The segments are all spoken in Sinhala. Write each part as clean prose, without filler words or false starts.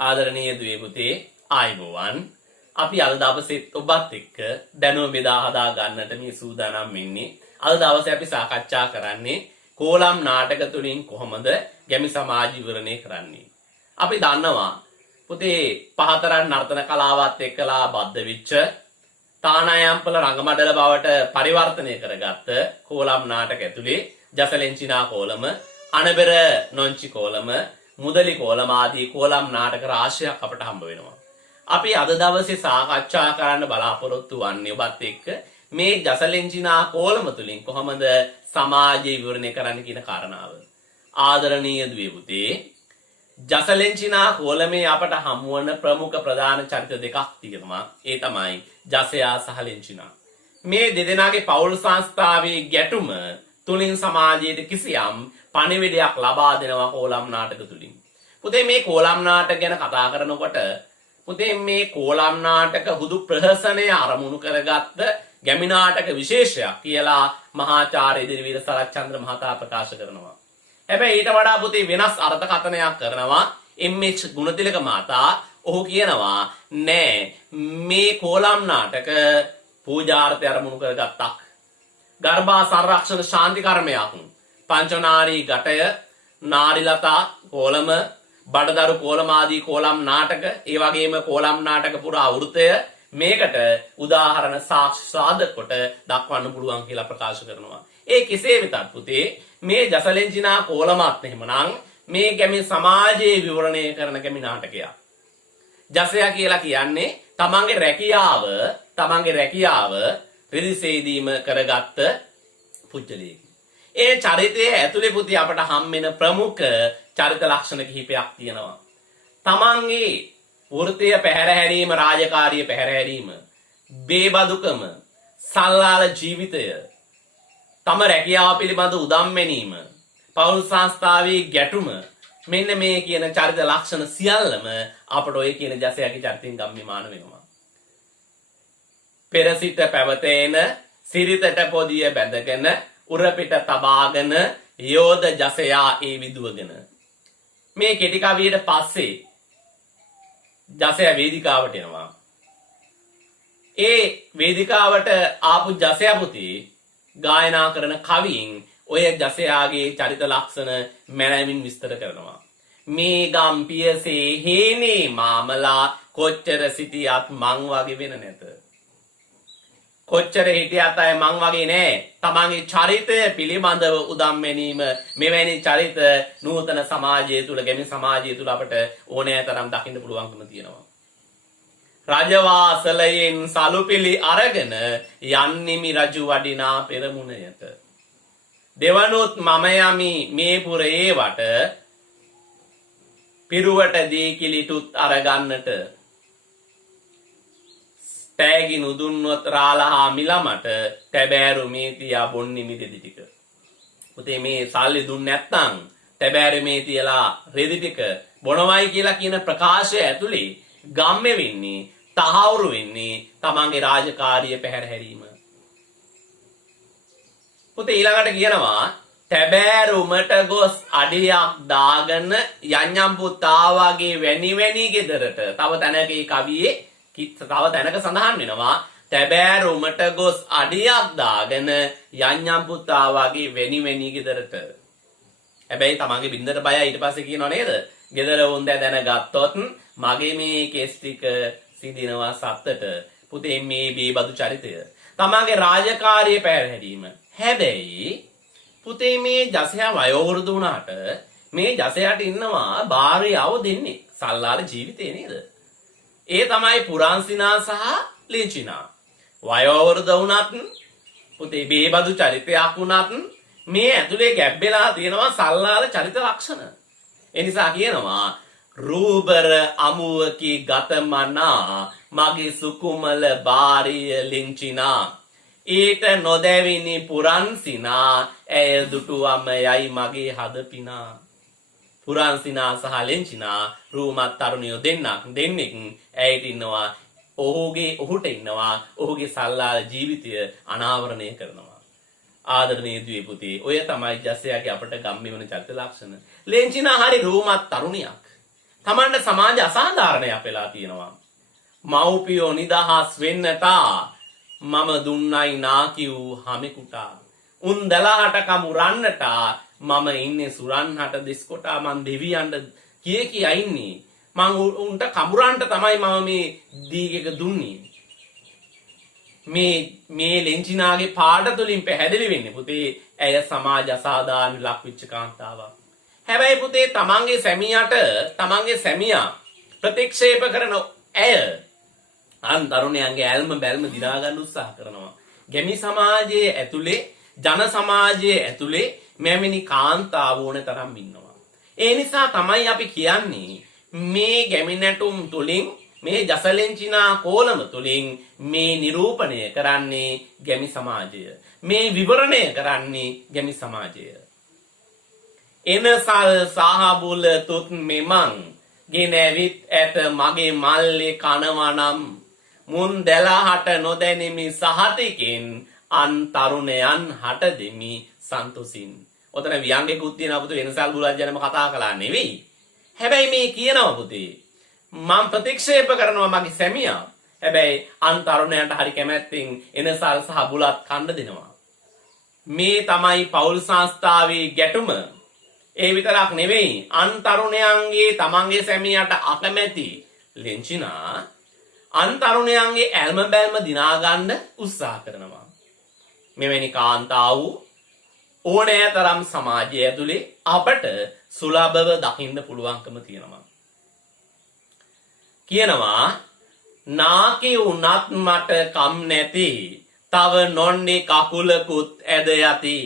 ආදරණීය දුවේ පුතේ ආයුබෝවන්. අපි අද දවසේ ඔබත් එක්ක දැනුම බෙදා හදා ගන්නට මේ සූදානම් වෙන්නේ. අද දවසේ අපි සාකච්ඡා කරන්නේ කෝලම් නාටක තුලින් කොහොමද ගැමි සමාජ විවරණය කරන්නේ. අපි දන්නවා පුතේ පහතරන් නර්තන කලාවත් එක්කලා බද්ධ වෙච්ච තානායම්පල රංගමඩල බවට පරිවර්තනය කරගත්ත කෝලම් නාටක ඇතුලේ ජසලෙන්චිනා කෝලම, අනබෙර නොංචි කෝලම, මුදලි කෝලම ආදී කෝලම් නාටක රාශියක් අපට හම්බ වෙනවා. අපි අද දවසේ සාකච්ඡා කරන්න බලාපොරොත්තු වෙන්නේ ඔබත් එක්ක මේ ජසලෙන්චිනා කෝලම තුලින් කොහොමද සමාජය විවරණය කරන්න කියන කාරණාව. ආදරණීය දුවේ පුතේ, ජසලෙන්චිනා කෝලමේ අපට හමු වන ප්‍රමුඛ ප්‍රධාන චරිත දෙකක් තියෙනවා. ඒ තමයි ජසයා සහ ලෙන්චිනා. මේ දෙදෙනාගේ පෞල් සංස්ථාවේ ගැටුම තුලින් සමාජයට කිසියම් පණිවිඩයක් ලබා දෙනවා කෝලම් නාටක තුලින්. පුතේ මේ කෝලම් නාටක ගැන කතා කරනකොට පුතේ මේ කෝලම් නාටක හුදු ප්‍රහසනය අරමුණු කරගත්ත ගැමි නාටක විශේෂයක් කියලා මහාචාර්ය ඉදිරිවීර සරච්චන්ද්‍ර මහතා ප්‍රකාශ කරනවා. හැබැයි ඊට වඩා පුතේ වෙනස් අර්ථකථනයක් කරනවා එම්.එච්. ගුණතිලක මහතා. ඔහු කියනවා නෑ මේ කෝලම් නාටක පූජාර්ථය අරමුණු කරගත්තක්. ගර්භා සංරක්ෂණ ශාන්ති කර්මයක්. පංචනාරී ඝටය, නාරිලතා කෝලම, බඩදරු කෝලම ආදී කෝලම් නාටක, ඒ වගේම කෝලම් නාටක පුරා වෘතය මේකට උදාහරණ සාක්ෂි සාධක කොට දක්වන්න පුළුවන් කියලා ප්‍රකාශ කරනවා. ඒ කෙසේ වෙතත් පුතේ මේ ජසලෙන්චිනා කෝලමත් එහෙමනම් මේ ගැමි සමාජයේ විවරණය කරන ගැමි නාටකයක්. ජසයා කියලා කියන්නේ තමන්ගේ රැකියාව රිදිසේදීම කරගත්ත පුජ්‍යලයක. ඒ චරිතයේ ඇතුලේ පුතේ අපට හම්බෙන ප්‍රමුඛ චරිත ලක්ෂණ කිහිපයක් තියෙනවා. තමන්ගේ වෘත්තය පැහැර හැරීම, රාජකාරිය පැහැර හැරීම, බේබදුකම, සල්ලාල ජීවිතය, තම රැකියාව පිළිබඳ උදම් මැනීම, පෞල් සංස්ථාවේ ගැටුම, මෙන්න මේ කියන චරිත ලක්ෂණ සියල්ලම අපට ඔය කියන ජසයාගේ චරිතෙන් ගම්මිමාන වෙනවා. පෙර සිට පැවතේන සිරිතට පොදිය බැඳගෙන උරපිට තබාගෙන යෝධ ජසයා ඒ විදුවගෙන. මේ කෙටි කවියට පස්සේ ජසයා වේදිකාවට එනවා. ඒ වේදිකාවට ආපු ජසයා පුතේ ගායනා කරන කවියෙන් ඔය ජසයාගේ චරිත ලක්ෂණ මැනවින් විස්තර කරනවා. මේ ගම්පියසේ හේනේ මාමලා කොච්චර සිටියත් මං වගේ වෙන නැත. කොච්චර හිටියත් අය මං වගේ නෑ. තමන්ගේ චරිතය පිළිබඳව උදම් මැනීම, මෙවැනි චරිත නූතන සමාජය තුළ, ගැමි සමාජය තුළ අපට ඕනෑ තරම් දකින්න පුළුවන්කම තියෙනවා. රජවාසලයෙන් සලුපිලි අරගෙන යන්නිමි රජු වඩිනා පෙරමුණයට. දෙවනුත් මම යමි මේ පුරේ වට, පිරුවට දී කිලිටුත් අරගන්නට. තෑගි නුදුන්වත් රාලහා මිලමට, තැබෑරු මේ තියා බොන්නිමි රෙදි ටික. පුතේ මේ සල්ලි දුන්නේ නැත්නම් තැබෑරු මේ තියලා රෙදි ටික බොනවයි කියලා කියන ප්‍රකාශය ඇතුලේ ගම්මේ වෙන්නේ, තහවුරු වෙන්නේ තමන්ගේ රාජකාරිය පැහැර හැරීම. පුතේ ඊළඟට කියනවා තැබෑරුමට ගොස් අඩියක් දාගෙන යන්යම් පුතා වගේ වැනි ගෙදරට. තව තැනක ඒ කවියේ තව තැනක සඳහන් වෙනවා තැබෑරුමට ගොස් අඩියක් දාගෙන යන්යම් පුතා වගේ වැනි ගෙදරට. හැබැයි තමන්ගේ බින්දට බයයි. ඊට පස්සේ කියනවා නේද, ගෙදර හොඳ දැනගත්තොත් මගේ මේ කෙස් ටික සිදිනවා සත්තට. පුතේ මේ බේබදු චරිතය තමන්ගේ රාජකාරිය පැහැර හැරීම. හැබැයි පුතේ මේ ජසයා වයෝවෘද්ධ වුණාට මේ ජසයාට ඉන්නවා භාර්යාව දෙන්නේ. සල්ලාල ජීවිතේ නේද? ඒ තමයි පුරාන්සිනා සහ ලෙන්චිනා. වයෝවෘද්ධ වුණත් පුතේ බේබදු චරිතයක් වුණත් මේ ඇතුලේ ගැබ්බෙලා තියෙනවා සල්ලාල චරිත ලක්ෂණ. ඒ නිසා කියනවා රූබර අමුවකි ගතමනා මගේ සුකුමල භාර්ය ලෙන්චිනා. ඊට නොදැවිනි පුරන්සිනා ඇය දුටුවම යයි මගේ හදපිනා. පුරන්සිනා සහ ලෙන්චිනා රූමත් තරුණියෝ දෙන්නෙක් ඇයට ඉන්නවා. ඔහුට ඉන්නවා ඔහුගේ සල්ලාල ජීවිතය අනාවරණය කරනවා. ආදරණීය දුවේ පුතේ, ඔය තමයි ජසයාගේ අපට ගම්මි වෙන චරිත ලක්ෂණ. ලෙන්චිනා හරි රූමත් තරුණියක්. තමන්ට සමාජ අසාධාරණයක් වෙලා තියෙනවා. මව්පියෝ නිදහස් වෙන්නට මම දුන්නයි නාකිව් හමෙකුටා. උන් දලහට කමුරන්නට මම ඉන්නේ සුරන්හට දෙස්කොටා. මං දෙවියන්ට කියා ඉන්නේ. මං උන්ට කමුරන්ට තමයි මම මේ දීගෙක දුන්නේ. මේ ලෙන්චිනාගේ පාඩ තුලින් පැහැදිලි වෙන්නේ පුතේ ඇය සමාජ අසාධාරණ ලක් වෙච්ච කාන්තාවක්. හැබැයි පුතේ තමන්ගේ සැමියා ප්‍රතික්ෂේප කරන ඇය තරුණයන්ගේ ඇල්ම බැල්ම දිනා ගන්න උත්සාහ කරනවා. ගැමි සමාජයේ ඇතුලේ ජන සමාජයේ ඇතුලේ මෙවැනි කාන්තාව ඕන තරම් ඉන්නවා. ඒ නිසා තමයි අපි කියන්නේ මේ ගැමි නැටුම් තුලින් මේ ජසලෙන්චිනා කෝලම තුලින් මේ නිරූපණය කරන්නේ ගැමි සමාජය. මේ විවරණය කරන්නේ ගැමි සමාජය. එනසල් සහබුල තුත් මෙමං ගෙනැවිත් ඇත මගේ මල්ලේ කනවනම් මුන් දැලහට නොදැනිමි සහතිකෙන් අන් තරුණයන් හට දෙමි සන්තොසින්. ඔතන ව්‍යංගයකුත් තියෙනවා පුතේ එනසල් බුලත් කතා කළා නෙවෙයි. හැබැයි මේ කියනවා පුතේ මම ප්‍රතික්ෂේප කරනවා මගේ සැමියා. හැබැයි අන් තරුණයන්ට හරි කැමැත්තෙන් එනසල් සහ බුලත් කන්න දෙනවා. මේ තමයි පෞල් සංස්ථාවේ ගැටුම. ඒ විතරක් නෙවෙයි අන් තරුණයන්ගේ තමන්ගේ සැමියාට අකමැති ලෙන්චිනා අන් තරුණයන්ගේ ඇල්ම බැල්ම දිනා ගන්න උත්සාහ කරනවා. මෙවැනි කාන්තාව ඕනෑතරම් සමාජය ඇතුලේ අපට සුලභව දකින්න පුළුවන්කම තියෙනවා. කියනවා නාකි උනත් මට කම් නැති තව නොන්නේ කකුලකුත් ඇද යති.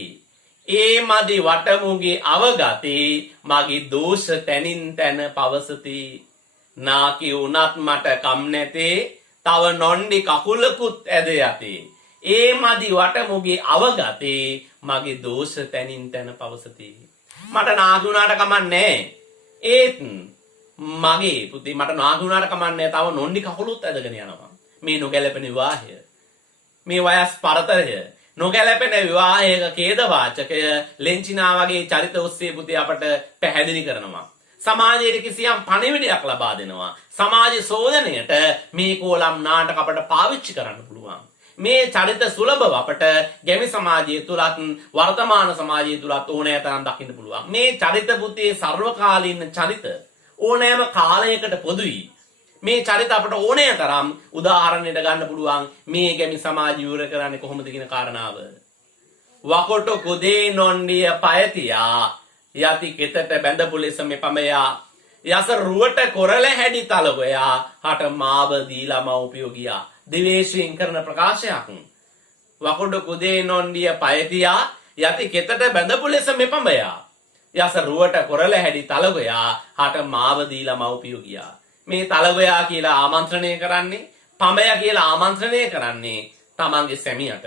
ඒ මදි වටමුගේ අවගති මගේ දෝෂ තැනින් තැන පවසති. නාකි උනත් මට කම් නැති තව නොන්නේ කකුලකුත් ඇද යති. ඒ මදි වටමුගේ අවගති මගේ දෝෂ තැනින් තැන පවසති. මට නාකි උනාට කමන්නේ ඒත් මගේ පුතේ මට නාකි උනාට කමන්නේ තව නොන්නේ කකුලුත් ඇදගෙන යනවා. මේ නොගැලපෙන විවාහය මේ වයස් පරතරය නොගැලපෙන විවාහයක ඛේදවාචකය ලෙන්චිනා වගේ චරිත ඔස්සේ පුතේ අපට පැහැදිලි කරනවා. සමාජයේ කිසියම් පණිවිඩයක් ලබා දෙනවා. සමාජ සෝදනයට මේ කෝලම් නාටක අපට පාවිච්චි කරන්න පුළුවන්. මේ චරිත සුලභව අපට ගැමි සමාජය තුලත් වර්තමාන සමාජය තුලත් ඕනෑ තරම් දකින්න පුළුවන්. මේ චරිත පුතේ සර්වකාලීන චරිත ඕනෑම කාලයකට පොදුයි. මේ චරිත අපට ඕනෑ තරම් උදාහරණයට ගන්න පුළුවන්. මේ ගැමි සමාජය විවර කරන්නේ කොහොමද කියන කාරණාව. වකොට කුදේ නොන්ඩිය පයතියා යති කෙතට බැඳපු ලෙස මෙපමයා යස රුවට කොරල හැඩි තලගොයා හට මාව දීලා මව්පියෝ ගියා. දිවේශයෙන් කරන ප්‍රකාශයක්. වකොට කුදේ නොන්ඩිය පයතියා යති කෙතට බැඳපු ලෙස මෙපමයා යස රුවට කොරල හැඩි තලගොයා හට මාව දීලා මව්පියෝ ගියා. මේ තලගොයා කියලා ආමන්ත්‍රණය කරන්නේ පඹය කියලා ආමන්ත්‍රණය කරන්නේ තමන්ගේ සැමියට.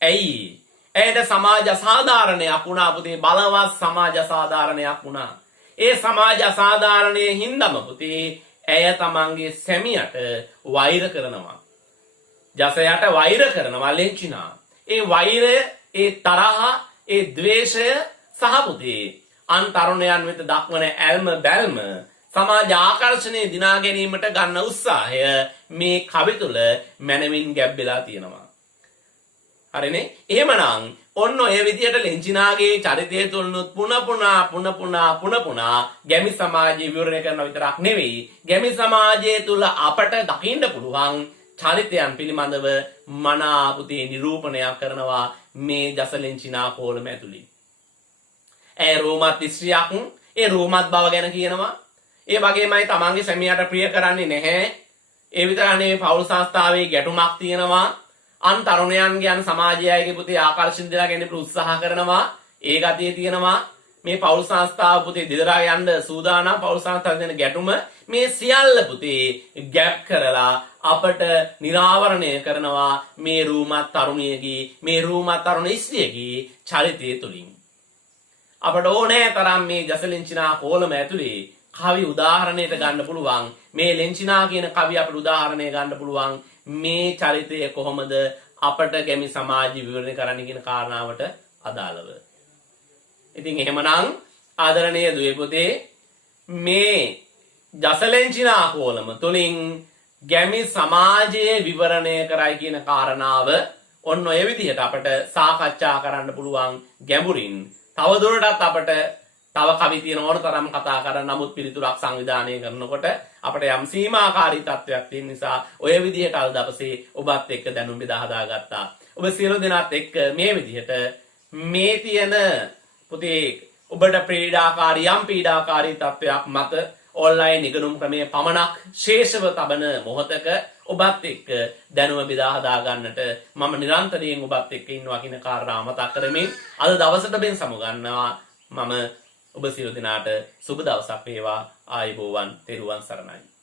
ඇයි? ඇයට සමාජ අසාධාරණයක් වුණා පුතේ. බලවත් සමාජ අසාධාරණයක් වුණා. ඒ සමාජ අසාධාරණයේ හින්දාම පුතේ ඇය තමන්ගේ සැමියට වෛර කරනවා. ජසයට වෛර කරනවා ලෙන්චිනා. ඒ වෛරය, ඒ තරහ, ඒ ද්වේෂය සහ පුතේ අන් තරුණයන් වෙත දක්වන ඇල්ම බැල්ම සමාජ ආකර්ෂණය දිනා ගැනීමට ගන්න උත්සාහය මේ කවි තුල මනමින් ගැබ්බෙලා තියෙනවා. හරිනේ? එහෙමනම් ඔන්න ඔය විදියට ලෙන්චිනාගේ චරිතය තුලනුත් පුන පුනා ගැමි සමාජය විවරණය කරන විතරක් නෙවෙයි ගැමි සමාජය තුල අපට දකින්න පුළුවන් චරිතයන් පිළිබඳව මනා පුතේ නිරූපණයක් කරනවා මේ ජසලෙන්චිනා කෝලම ඇතුළේ. ඒ රෝමත් ස්ත්‍රියක් ඒ රෝමත් බව ගැන කියනවා. ඒ වගේමයි තමන්ගේ සැමියාට ප්‍රිය කරන්නේ නැහැ. ඒ විතරක් නෙවෙයි පෞල් සංස්ථාවේ ගැටුමක් තියෙනවා. අන් තරුණයන්ගේ අන් සමාජයගේ පුතේ ආකර්ෂණ දෙලා ගැනීමට උත්සාහ කරනවා. ඒ ගතිය තියෙනවා. මේ පෞල් සංස්ථාව පුතේ දෙදරා යන්න සූදානම්. පෞල් සංස්ථාව දෙන ගැටුම මේ සියල්ල පුතේ ගැප් කරලා අපට නිරාවරණය කරනවා මේ රූමත් තරුණියගේ මේ රූමත් තරුණ ස්ත්‍රියගේ චරිතය තුලින්. අපට ඕනෑ තරම් මේ ජසලෙන්චිනා කෝලම ඇතුලේ කවි උදාහරණයට ගන්න පුළුවන්. මේ ලෙන්චිනා කියන කවි අපට උදාහරණය ගන්න පුළුවන්. මේ චරිතය කොහොමද අපට ගැමි සමාජය විවරණය කරන්න කියන කාරණාවට අදාළව. ඉතින් එහෙමනම් ආදරණීය දුවේ පුතේ මේ ජසලෙන්චිනා කෝලම තුලින් ගැමි සමාජයේ විවරණය කරයි කියන කාරණාව ඔන්න ඔය විදිහට අපිට සාකච්ඡා කරන්න පුළුවන් ගැඹුරින්. තවදුරටත් අපිට තව කවි තියෙන ඕන තරම් කතා කරන්න, නමුත් පිළිතුරක් සංවිධානය කරනකොට අපිට යම් සීමාකාරී තත්වයක් තියෙන නිසා ඔය විදිහට අද දවසේ ඔබත් එක්ක දැනුම් බෙදා හදාගත්තා. ඔබ සියලු දෙනාත් එක්ක මේ විදිහට මේ තියෙන පුතේ ඔබට පීඩාකාරී තත්වයක් මත ඔන්ලයින් ඉගෙනුම් ක්‍රමයේ පමණක් ශේෂව තබන මොහොතක ඔබත් එක්ක දැනුම බෙදා හදා ගන්නට මම නිරන්තරයෙන් ඔබත් එක්ක ඉන්නවා කියන කාරණාව මතක් කරමින් අද දවසට බෙන් සමුගන්නවා. මම ඔබ සියලු දෙනාට සුබ දවසක් වේවා. ආයුබෝවන්. තෙරුවන් සරණයි.